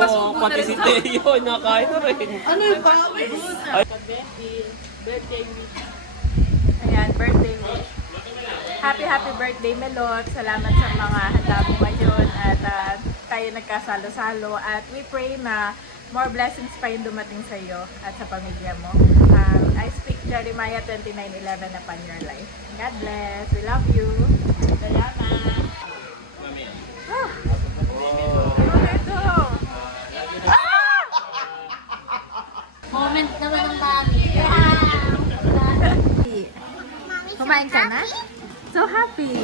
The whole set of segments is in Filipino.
Oo, pati si Teo, nakain na rin. Ano yung pawis? Birthday wish. Ayan, birthday wish. Happy, happy birthday, Melot. Salamat sa mga handa mo ngayon at ah, tayo nagkasalo-salo at we pray na more blessings pa yung dumating sa iyo at sa pamilya mo. Um, I speak Jeremiah 29.11 upon your life. God bless. We love you. Salamat. Ah! Ano ito? Moment naman ng mami. Kumain ka na? So happy.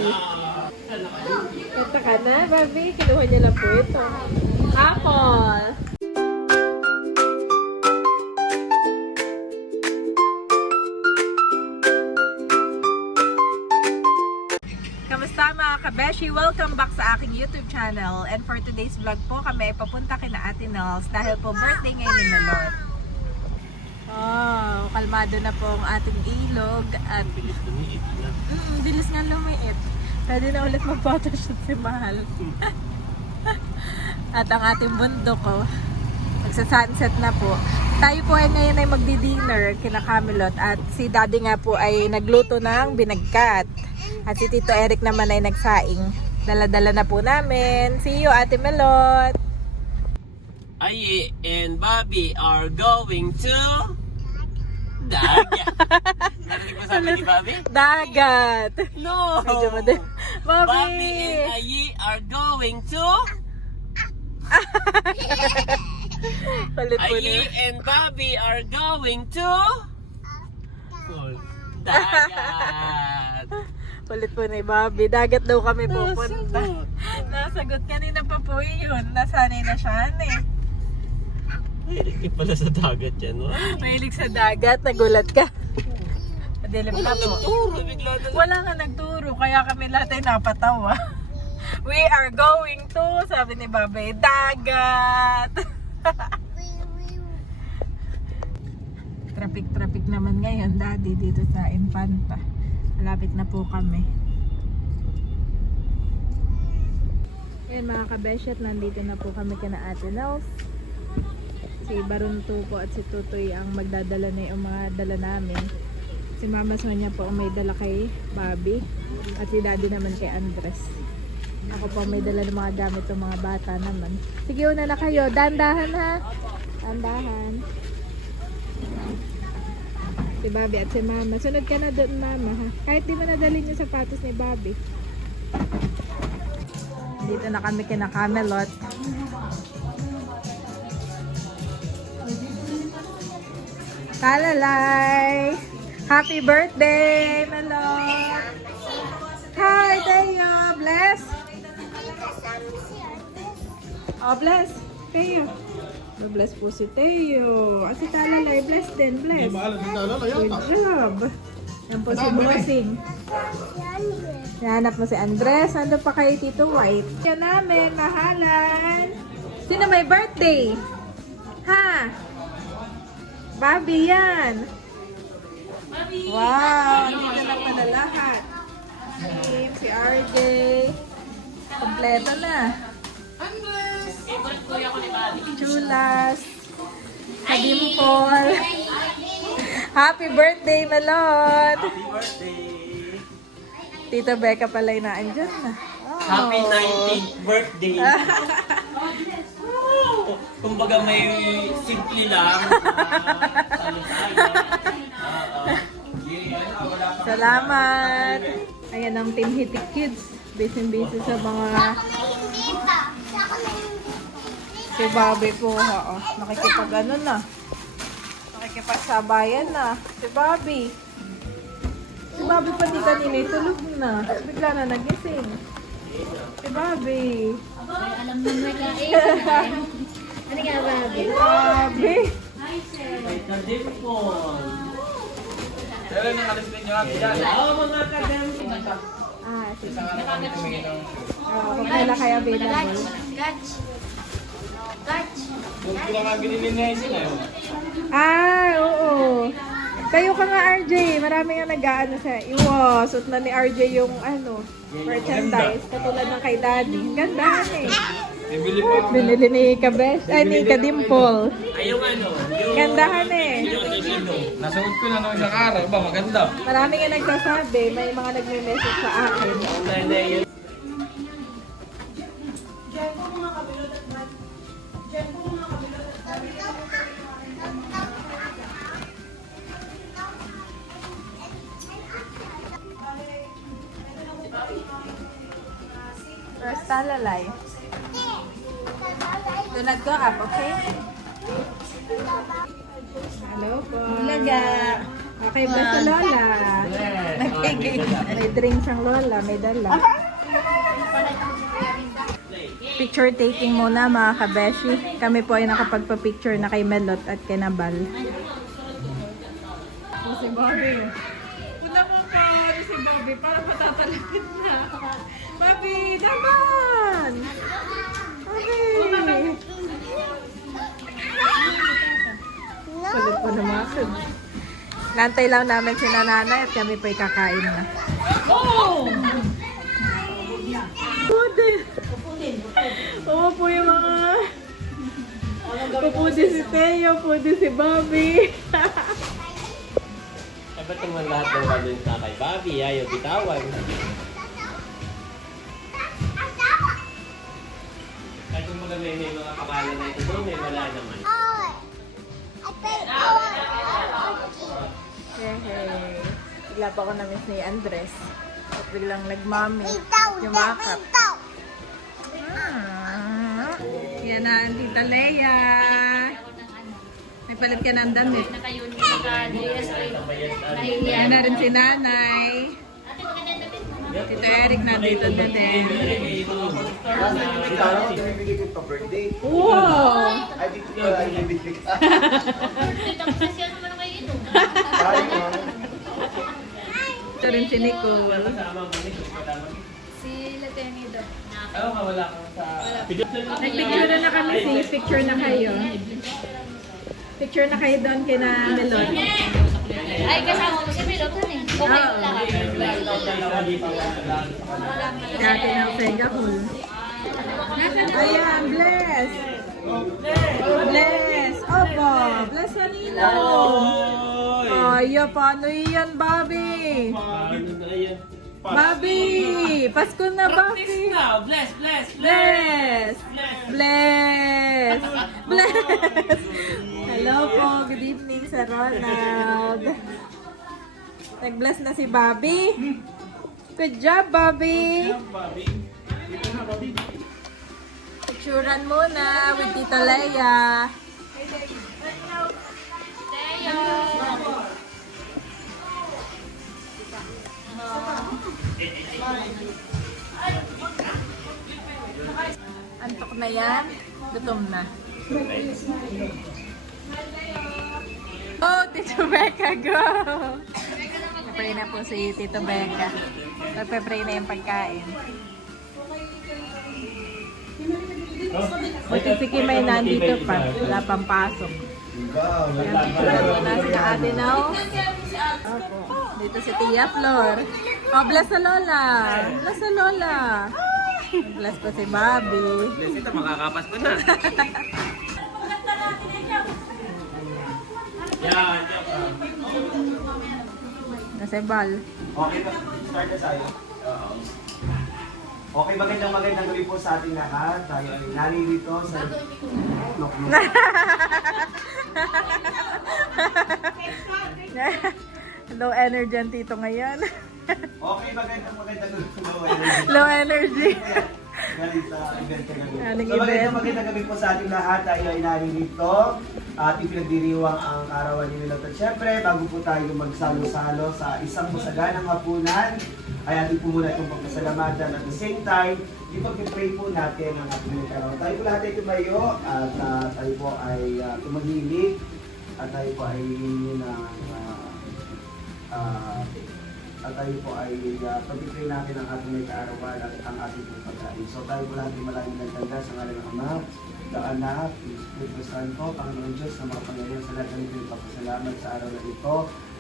Kanta ka na, Barbie. Kinuha niya lang po ito. Apple. Kamusta mga kabeshi? Welcome back sa aking YouTube channel. And for today's vlog po, kami ay papunta kina Ate Nels dahil po birthday ngayon ni Melot. Oh, kalmado na po ang ating ilog at Mm, bilis nga lumiit. Pwede na ulit mag-photoshoot si Mahal. At ang ating bundok, oh, magsa-sunset na po. Tayo po ay ngayon ay magdi-dinner kina Camelot at si Daddy nga po ay nagluto ng binagkat. At si Tito Eric naman ay nagsaing. Dala-dala na po namin. See you, Ate Melot! Aye and Bobby are going to Dagat. Narinig mo sabi ni Bobby? Dagat! No! Medyo madali. Bobby! Bobby and Aye are going to Kulit po niya. and Bobby are going to Dagat. Kulit po ni Bobby. Dagat daw kami pupunta. Nasagot kanina pa po yun. Nasanay na siya, eh. Hilig pala sa dagat yan, no? Mahilig sa dagat. Nagulat ka. Madilim na po. Nagturo, bigla na Wala nga nagturo. Kaya kami lahat ay napatawa. We are going to, sabi ni Bobby, dagat. Traffic-traffic naman ngayon, daddy, dito sa Infanta. Malapit na po kami. Ayan mga kabeshet, nandito na po kami kina Ate Nels. Si Baron Tuko at si Tutoy ang magdadala na yung mga dala namin. Si Mama Sonia po may dala kay Bobby. At si Daddy naman kay Andres. Ako po may dala ng mga gamit ng mga bata naman. Sige, una na kayo. Dandahan ha. Dandahan. Si Bobby at si Mama. Sunod ka na doon, Mama ha. Kahit di mo nadalhin yung sapatos ni Bobby. Dito na kami kina Camelot. Talalay! Happy birthday, Melot! Hi, Teo! Bless! Oh, bless! Teo! Bless po si Teo. Ah, si Talalay, bless din, bless. Good job! Yan po si Bossing. Hanap mo si Andres. Nandun pa kay Tito White. Yan namin, mahalan. Sino may birthday? Ha? Bobby yan. Wow, dito na pala lahat. Kim, si RJ. Kompleto na. Chulas. Hadim Paul. Happy birthday, Malot! Happy birthday! Tita Becca pala yung naandyan na. Oh. Happy 19th birthday! Kumbaga may simple lang. Salamat! Ayan ang Team Hitik Kids. Busy-busy sa mga... Si Bobby po, ha. Oh. Nakikipag ano na. Nakikipagsabayan na. Si Bobby. Si Bobby pati kanina tulog na. Bigla na nagising. Si Bobby. Alam mo na ka eh. Ano nga ba? Na din po. Pero nang alis ninyo ate yan. Oo mga kadam. Ah, sige. Oh, kung kailan kayo available. Gotch. Gotch. Huwag ko lang ang binili na yun sila. Ah, oo. Kayo ka nga, RJ. Marami nga nag-ano sa iwas. Suot na ni RJ yung ano, merchandise. Katulad ng kay Daddy. Ganda eh. Bibili pa ako. Binili ni Kabesh, ay ni Kadimple. Ay, yung ano, yung... Gandahan eh. Nasuot ko na nung isang araw. Ba, maganda. Marami nga nagsasabi, may mga nagme-message sa akin. First talalay. Not go up, okay? Hello po. Laga. Okay, basta Lola. May drinks ang Lola, may dala. Picture taking muna mga kabeshi. Kami po ay nakapagpa-picture na kay Melot at kay Nabal. O si Bobby. Punta mo po si Bobby para matatalapit na. Bobby, daman! Bobby! Pagod po naman. Nantay lang namin si nanay at kami pa kakain na. Oh! Pudin! Oo po yung mga... Pupudi si Teo, pudi si Bobby. Ba't naman lahat ng sa kay Bobby? Ayaw bitawan. May, mga kapala na ito doon, may wala naman. Hehe. Bigla pa ako na-miss ni Andres. At biglang nagmami. Yumakap. Ah. Yan na tita Leia. May palit ka ng damit. Yan na rin si nanay. Tito Eric nandito na din. Wow! Ito rin si Nicole. Si Latenido. Ayaw ka, wala ka sa... Nagpicture na kami si picture na kayo. Picture na kayo doon kina Melon. Ay, kasama mo si Milo kan eh. Okay Oo. lahat. Dati ng Sega Hall. Ayan, bless! Bless! Opo, bless na nila. Ay, paano yan, Bobby? Bobby! Pasko na, Practice Bobby! na! Bless, bless, bless! Bless! Bless! Bless! Hello po, good evening sa Ronald. Nag-bless na si Bobby. Good job, Bobby! Picturean muna with Tita Leia. Antok na yan. Gutom na. Oh, Tito Becca, go! Napray na po si Tito Becca. Nagpe-pray na yung pagkain. Buti si Kim ay nandito pa. Wala pang pasok. Yan, muna si Ate. Opo. Dito si Tia Flor. Oh, bless sa Lola. Bless sa Lola. Bless pa si Bobby. Bless ito, makakapas ko na. Nasa bal. Okay ba? Start na tayo. Okay, magandang magandang gabi po sa ating lahat. Tayo ay naririto sa... Nok, nok. Low energy ang tito ngayon. Okay, magandang magandang gabi po. Low energy. Galing sa event ka gabi. So magandang magandang gabi po sa ating lahat. Tayo ay naririto at ipinagdiriwang ang arawan ni Milot. At syempre, bago po tayo magsalo-salo sa isang masaganang hapunan, ay ating po muna itong pagpasalamatan at the same time, ipag-pray po natin ang ating karoon. Tayo po lahat ay tumayo at ah, tayo po ay uh, tumagili at tayo po ay hingi ng ah, ah, at tayo po ay uh, pag-pray natin ang ating may at ang ating pagkain. So tayo po lahat ay maraming nagtanda sa ngalan ng Ama, ng Anak, Espiritu Santo, Panginoon Diyos na Panginoon sa lahat ng ito papasalamat sa araw na ito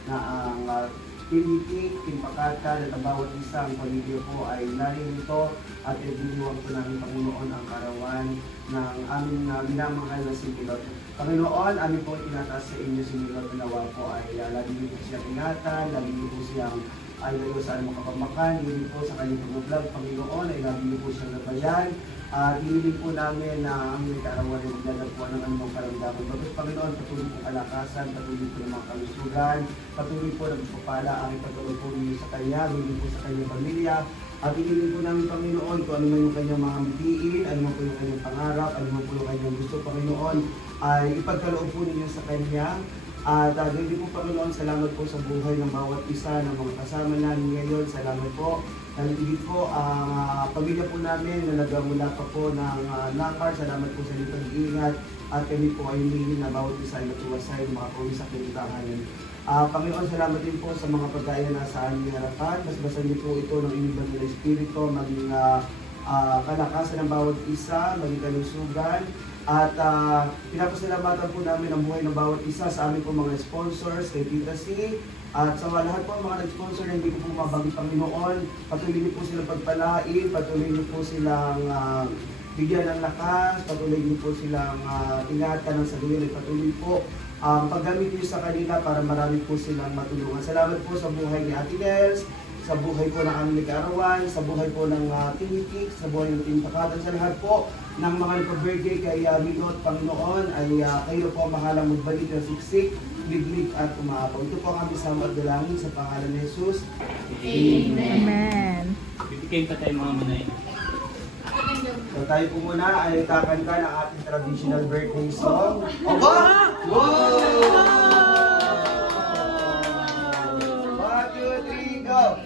na ang uh, Tinitik, Timpakatan at ang bawat isang pamilya po ay naririto at ibiniwang po namin Panginoon ang karawan ng aming uh, minamahal na si Milot. Panginoon, amin po tinataas sa inyo si Milot na po ay uh, lagi niyo po siyang ingatan, lagi niyo po siyang ay layo sa anong makapamakan, hindi po sa kanyang pag-vlog, Panginoon, ay lagi niyo po siyang nabayan. At hiniling po namin na ang aming kaarawan ay maglalagpuan ng anumang karamdaman. Bakit Panginoon, patuloy po kalakasan, patuloy po ng mga kalusugan, patuloy po nagpapala ang ipatuloy po ninyo sa Kanya, hiniling po sa Kanyang pamilya. At hiniling po namin Panginoon kung ano man yung Kanyang mga mitiin, ano man po yung Kanyang pangarap, ano man po yung Kanyang gusto, Panginoon, ay ipagkaloob po ninyo sa Kanya. At uh, din po Panginoon, salamat po sa buhay ng bawat isa ng mga kasama namin ngayon. Salamat po. Nalilid po ang ah, pamilya po namin na nagamula pa po ng uh, NACAR. Salamat po sa inyong pag-iingat. At kami po ay humingi na bawat isa ay matuwasay mga pauwi sa kinutangan. Ah, Panginoon, salamat din po sa mga pagkain na sa aming harapan. Basbasan niyo po ito ng inyong na espiritu, maging ah, ah, kalakasan ng bawat isa, maging kalusugan. At uh, pinapasalamatan po namin ang buhay ng bawat isa sa aming po mga sponsors, kay Tita C, at sa lahat po mga nag-sponsor na hindi ko po mabanggit Panginoon, patuloy niyo po silang pagpalain, patuloy niyo po silang ah, bigyan ng lakas, patuloy niyo po silang uh, ingatan ng saluhin at patuloy po ang paggamit niyo sa kanila para marami po silang matulungan. Salamat po sa buhay ni Ate Nels, sa buhay po ng aming nag-arawan, sa buhay po ng uh, Tinitik, sa buhay ng Team Takatan, sa lahat po ng mga nagpa-birthday kay uh, Milot Panginoon ay uh, kayo po ang mahalang magbalik ng siksik, liglig at umaapaw. Ito po ang aming sama at dalangin sa pangalan ni Jesus. Amen. Bibigyan pa tayo mga manay. So tayo po muna ay kakanta ng ating traditional birthday song. Oba! Wow! One, two, three, go!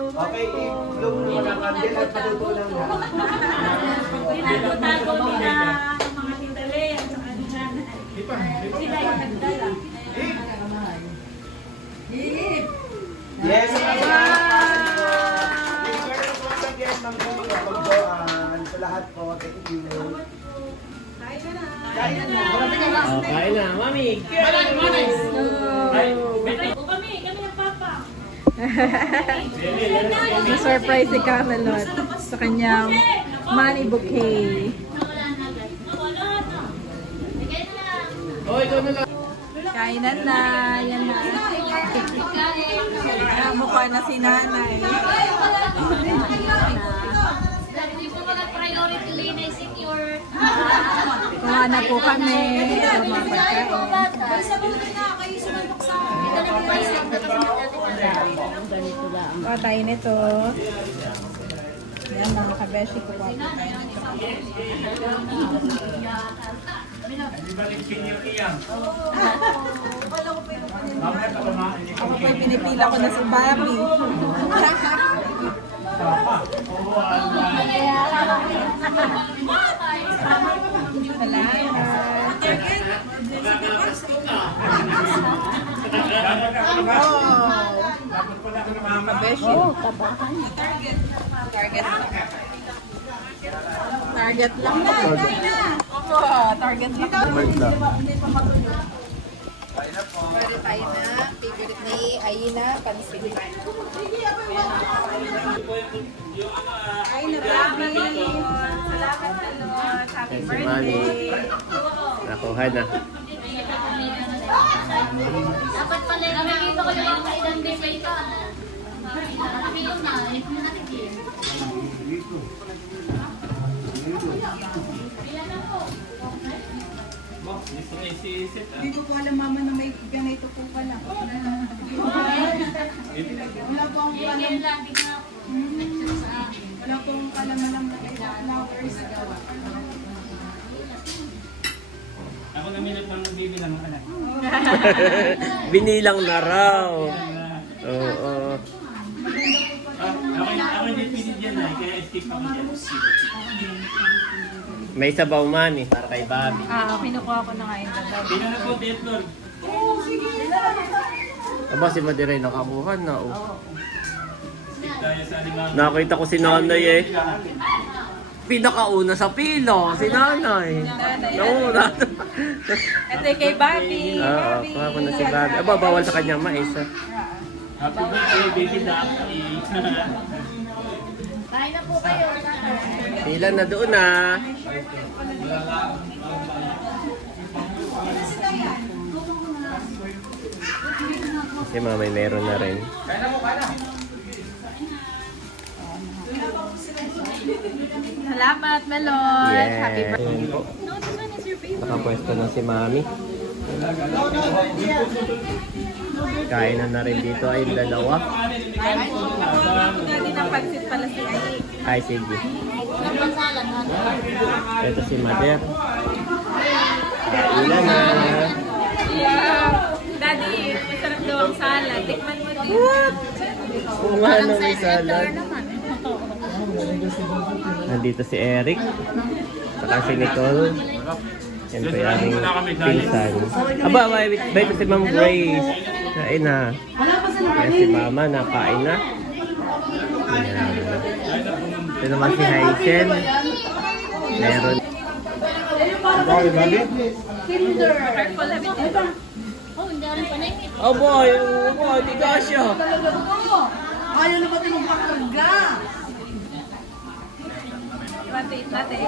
so much Okay, i-blow mo naman ang candle at patutunan mo. Tinago-tago nila ang mga titali at sa kanila. Sila yung nagdala. Yes, ang mga Yes, Ma'am Judy, pagbuan sa lahat po. Thank you. Kain na na. Oh, kain na, mami. O kami, kami ng papa. Na-surprise si Camelot sa kanyang money bouquet. Na na. Na. Kainan na. Yan na. Mukha na si nanay. Po mga priority lane ay secure. Kuha na po kami. Kuha tayo nito. Yan mga kabeshi, kuha po tayo nito. Ako po'y pinipila ko na si Bobby. Salamat. Oh, kabeshi. Oh, tabahan. Target. Target. Target lang na. Opo, target lang. Pwede tayo na. Favorite ni Aina, pansin. Ay, na Bobby. Salamat, Alon. Happy birthday. Nakuha na. Dapat pala nakikita ko yung mga din may ka. Kami yung na, eh, kung nakikita. Bo, gusto niya may sisit. ah. Hindi ko po alam mama na may ganito po pala. Wala po akong Yan alam. yan lagi na po. Sa akin. Wala po akong alam alam na flowers. Ako na minute lang bibilang ng anak. Binilang na raw. Oo. Ah, ako, ako hindi pinid yan ay, kaya escape ako dyan. May sabaw man eh, para kay Bobby. Ah, kinukuha ko na nga yung dalawa. Pina na po, Death Lord. Aba, si Madiray nakakuha na. Oh. Nakita ko si nanay eh. Pinakauna sa pila, si nanay. Nauna. Ito yung kay Bobby. Oo, kuha ko na si Bobby. Aba, bawal sa kanya mais. ah. Happy birthday, baby Daphne. Kain na po kayo. tatay. Pila na doon ah. Si mamay meron na rin. Salamat, Melon. Yes. Happy birthday. Ayan po. No, this one is your favorite. Nakapwesto na si mami. Kain na rin dito ay dalawa. Ay. Sige. Ito si Mader. Ilan na. Daddy, masarap daw ang salad. Tikman mo din. Oo nga may salad. Nandito si Eric. Saka si Nicole. Yung aming pinsan. Aba, may ito si Ma'am Grace. Kain na. Yan si Mama, nakain na. Yan. Ito naman si Haisen. Meron. Oh, Oh boy, oh boy, di ka siya. Ayaw na ba tinumpak ka? Pansit natin.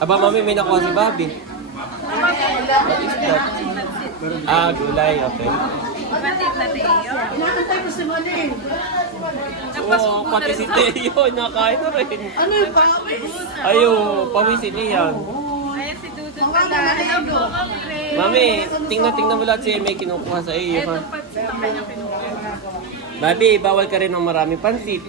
Aba, mami, may nakuha si Bobby. Ah, gulay, okay. Pansit natin. Inaantay ko si Malin. Oo, pati si Teo, nakain na rin. Ano yung pawis? Ayo, pawisin niyan. Ayan si Tawagan pala. na po. Mami tingnan-tingnan mo lahat siya may kinukuha sa iyo. Ha? Itong pansit ang kanyang pinukuha. Bobby, bawal ka rin ng maraming pansit.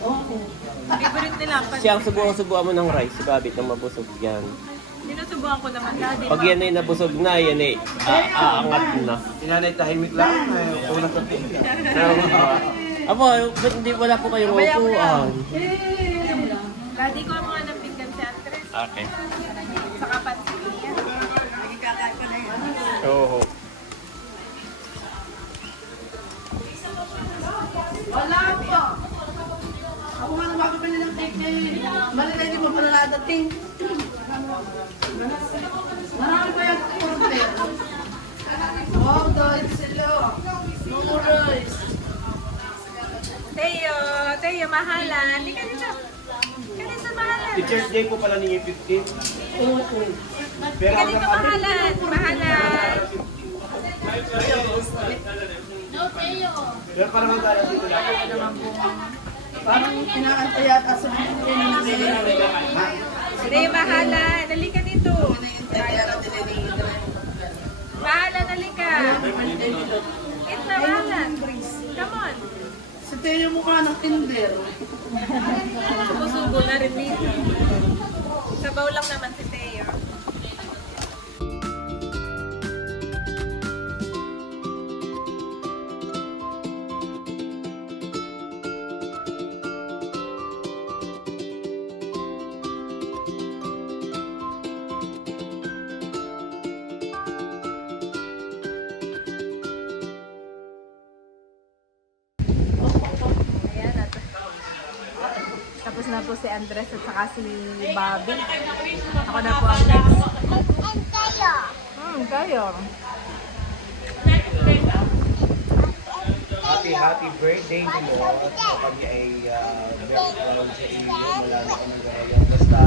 Favorite nila ang pansit. Siya ang subuan-subuan mo ng rice, si Bobby, nang mabusog yan. Sinusubukan ko naman daddy. Pag yan ay nabusog na, yan ay ah, aangat na. Sinanay tahimik lang. Ay, unang sa Aba, ba't hindi wala po kayong upuan? Daddy ko ang mga napinggan si Andres. Okay. Saka pansit niya. Oo. Na hindi mo pala nadating. Marami ba yung order? Oh, dahil sila. No more rice. Teo, Teo, mahalan. Hindi ka dito. Mahalan. Teacher's Day po pala ninyo 15. Pero Hindi ka dito mahalan. Mahalan. No, Teo. pero parang ang dala dito lang. Parang inaantay yata sa Ha? Teo, mahalan. Halika dito. Mahalan, halika. Eat na, mahalan. Come on. Si Teo mukha ng tinder. Sumusubo na rin dito. Sabaw lang naman si Andres at saka si Bobby. Ako na po ang next. Hmm, kayo. Happy, happy birthday mo. At kami ay uh, best friend sa iyo. Malalo ka ng gaya. Basta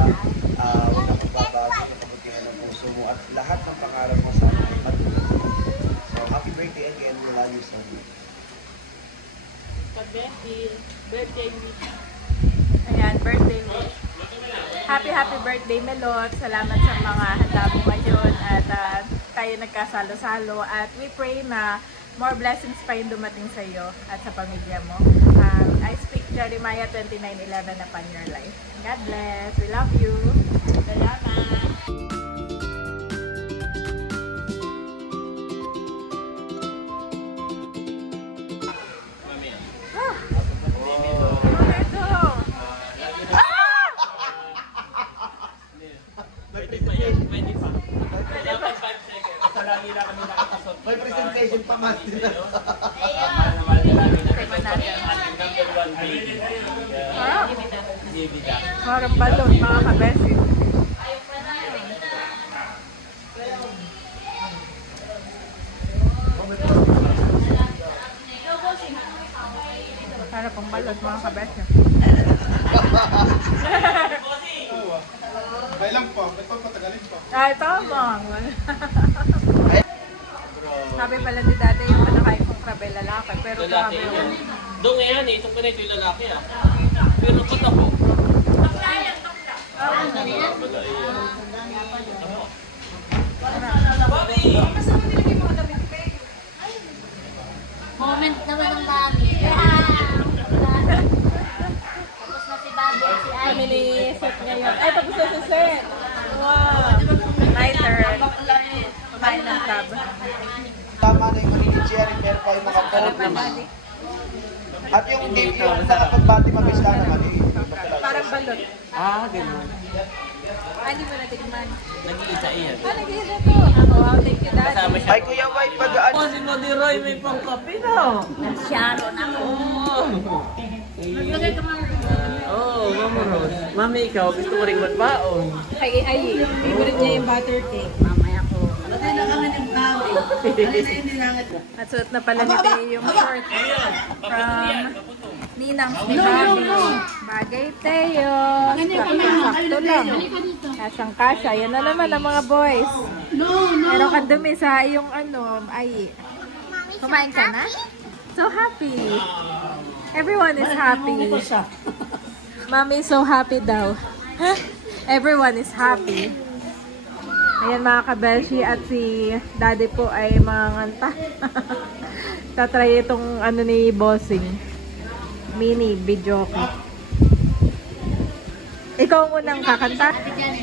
uh, huwag kang magbabago sa kabutihan ng puso mo at lahat ng pangarap mo sa matulog. So, happy birthday again. Love you so much. Ayan, birthday wish. Happy happy birthday Melot. Salamat sa mga handa mo ngayon at ah, tayo nagkasalo-salo at we pray na more blessings pa yung dumating sa iyo at sa pamilya mo. Um, I speak Jeremiah 29:11 upon your life. God bless. We love you. Salamat. May presentation pa, Master. Tingnan natin. Ah, parang balon, mga kabesi. Para pang balot, mga kabesi. Kailan po? Ito patagalin po. Ay, tama. Sabi pala ni dati yung kanakain kong krabe lalaki, pero grabe yung... Doon nga yan eh, itong ganito yung lalaki ah. Pero ba't ako? Moment naman ng mami. Tapos na si Bobby at si Kami Ivy. ni set ngayon. Ay, tapos na si set. Wow. My turn. Kumain ng crab. Tama na yung magiging sharing, meron code naman. At yung game yung nakapagbati mabis lang naman eh. Parang balot. Ah, ganun. Ay, hindi mo natikman. Nag-iisa iyan. Ah, nag-iisa to. Wow, thank you, Daddy. Ay, Kuya ano? pag-aan. Oh, si Modi Roy may pangkape na. Sharon ako. Magbigay ka mga Oo, oh, Mama Rose. Mami, ikaw, gusto mo rin magbaon. Kay Ay, favorite niya yung butter cake. Mamaya ko. At suot na pala ni Teo yung short from Ninang ni Bobby. Bagay Teo. Sakto lang. Kasyang kasya. Yan na naman ang mga boys. Meron ka dumi sa iyong ano, ay. Kumain ka na? So happy. Everyone is happy. Mommy is so happy daw. Everyone is happy. Ayan mga kabeshi at si daddy po ay mga nganta. Tatry itong ano ni Bossing. Mini video ko. Ikaw munang kakanta.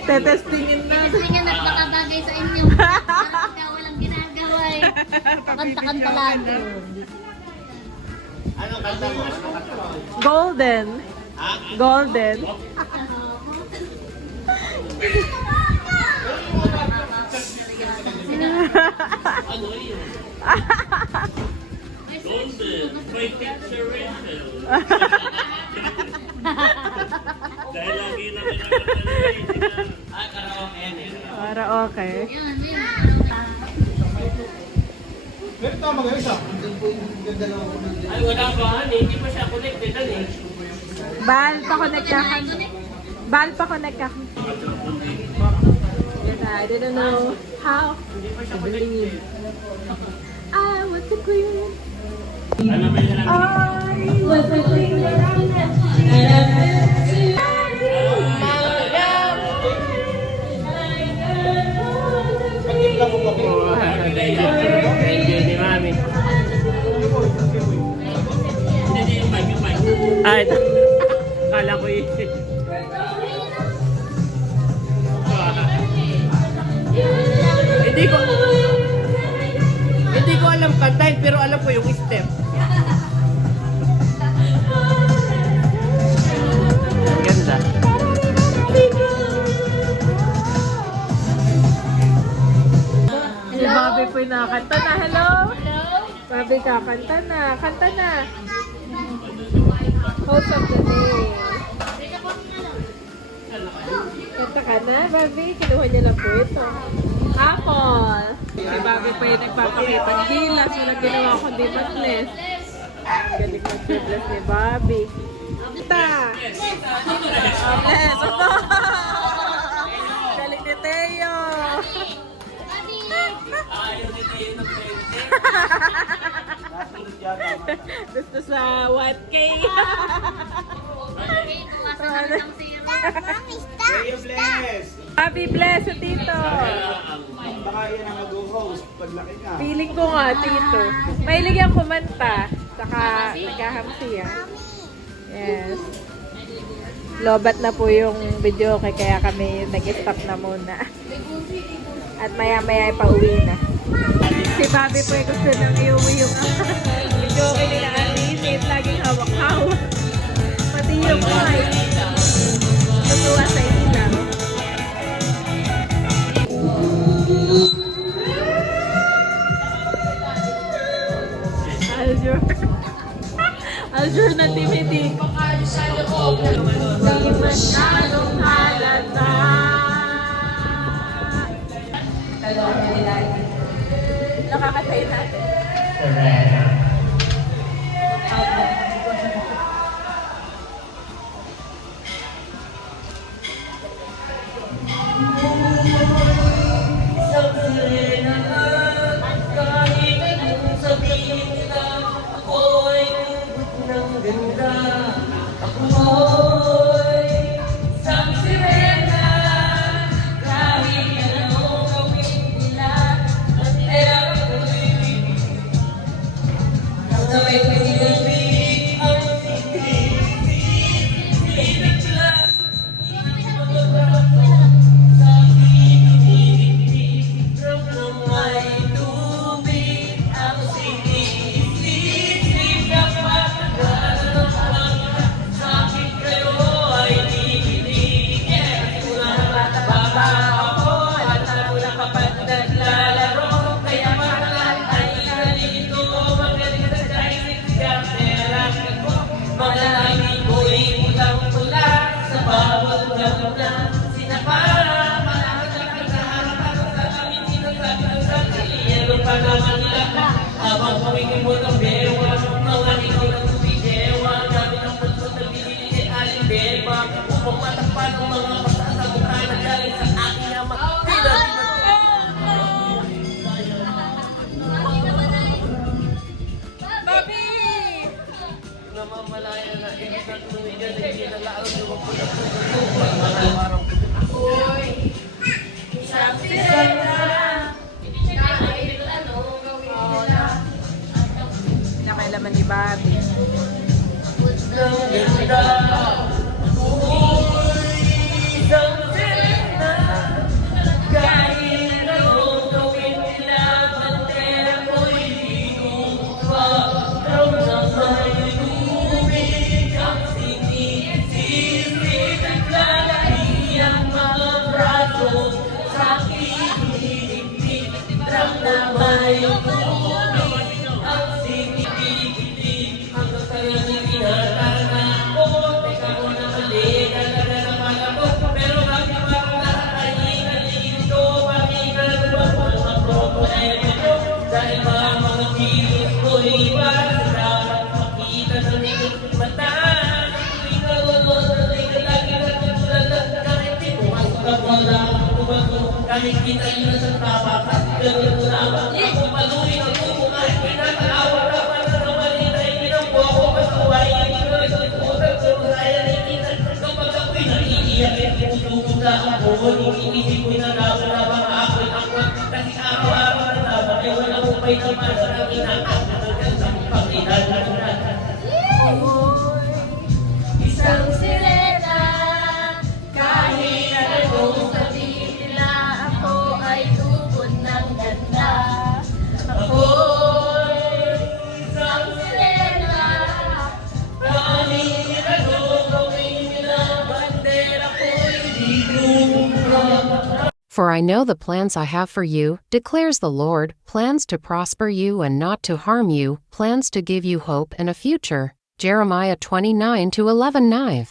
Tetestingin na. Kasi nga nagpakabagay sa inyo. Parang walang ginagawa eh. Kanta-kanta lang. Golden. Golden. Golden, may picture Rachel. Dahil lagi na. Ah, karaoke yan eh. Para okay. Yan, yan. Meron tama mga isa. Ay, wala ba? Hindi pa siya connected, ano eh. Bal pa connect ka. Bal pa connect ka. I didn't know how to believe. I mo yun lang. I was a queen. Thank you ni Mami. Hindi, yung mic, yung mic. Ah, ito. Kala ko eh. Alam kantahin pero alam ko yung step. Ang Ganda. Si Bobby po yung nakakanta na. Hello? Hello? Bobby, kakanta na. Kanta na. Host of the day. Kanta ka na, Bobby. Kinuha niya lang po ito apple. Si Bobby pa yung nagpapakita ng gilas. Wala ginawa kundi matles. Galing mag-gilas ni Bobby. Kita! Yes! Galing ni Teo! Gusto sa 1K! 1K! Troll. Happy bless sa tito. Baka yan ang mag-host pag laki ka. Feeling ko nga, tito. Mahilig yung kumanta. Saka nagkahamsi ah. Yes. Lobat na po yung video kaya kami nag-stop na muna. At maya maya ay pauwi na. Si Bobby po ay gusto nang iuwi yung video kay nila Ate Laging hawak-hawak. Pati yung ay tutuwa sa ilaw. Aljur. Aljur na timidik. Di masyadong halata. Nakakatay natin. Nakailaman ni Isang For I know the plans I have for you, declares the Lord plans to prosper you and not to harm you, plans to give you hope and a future. Jeremiah 29 to 11 9.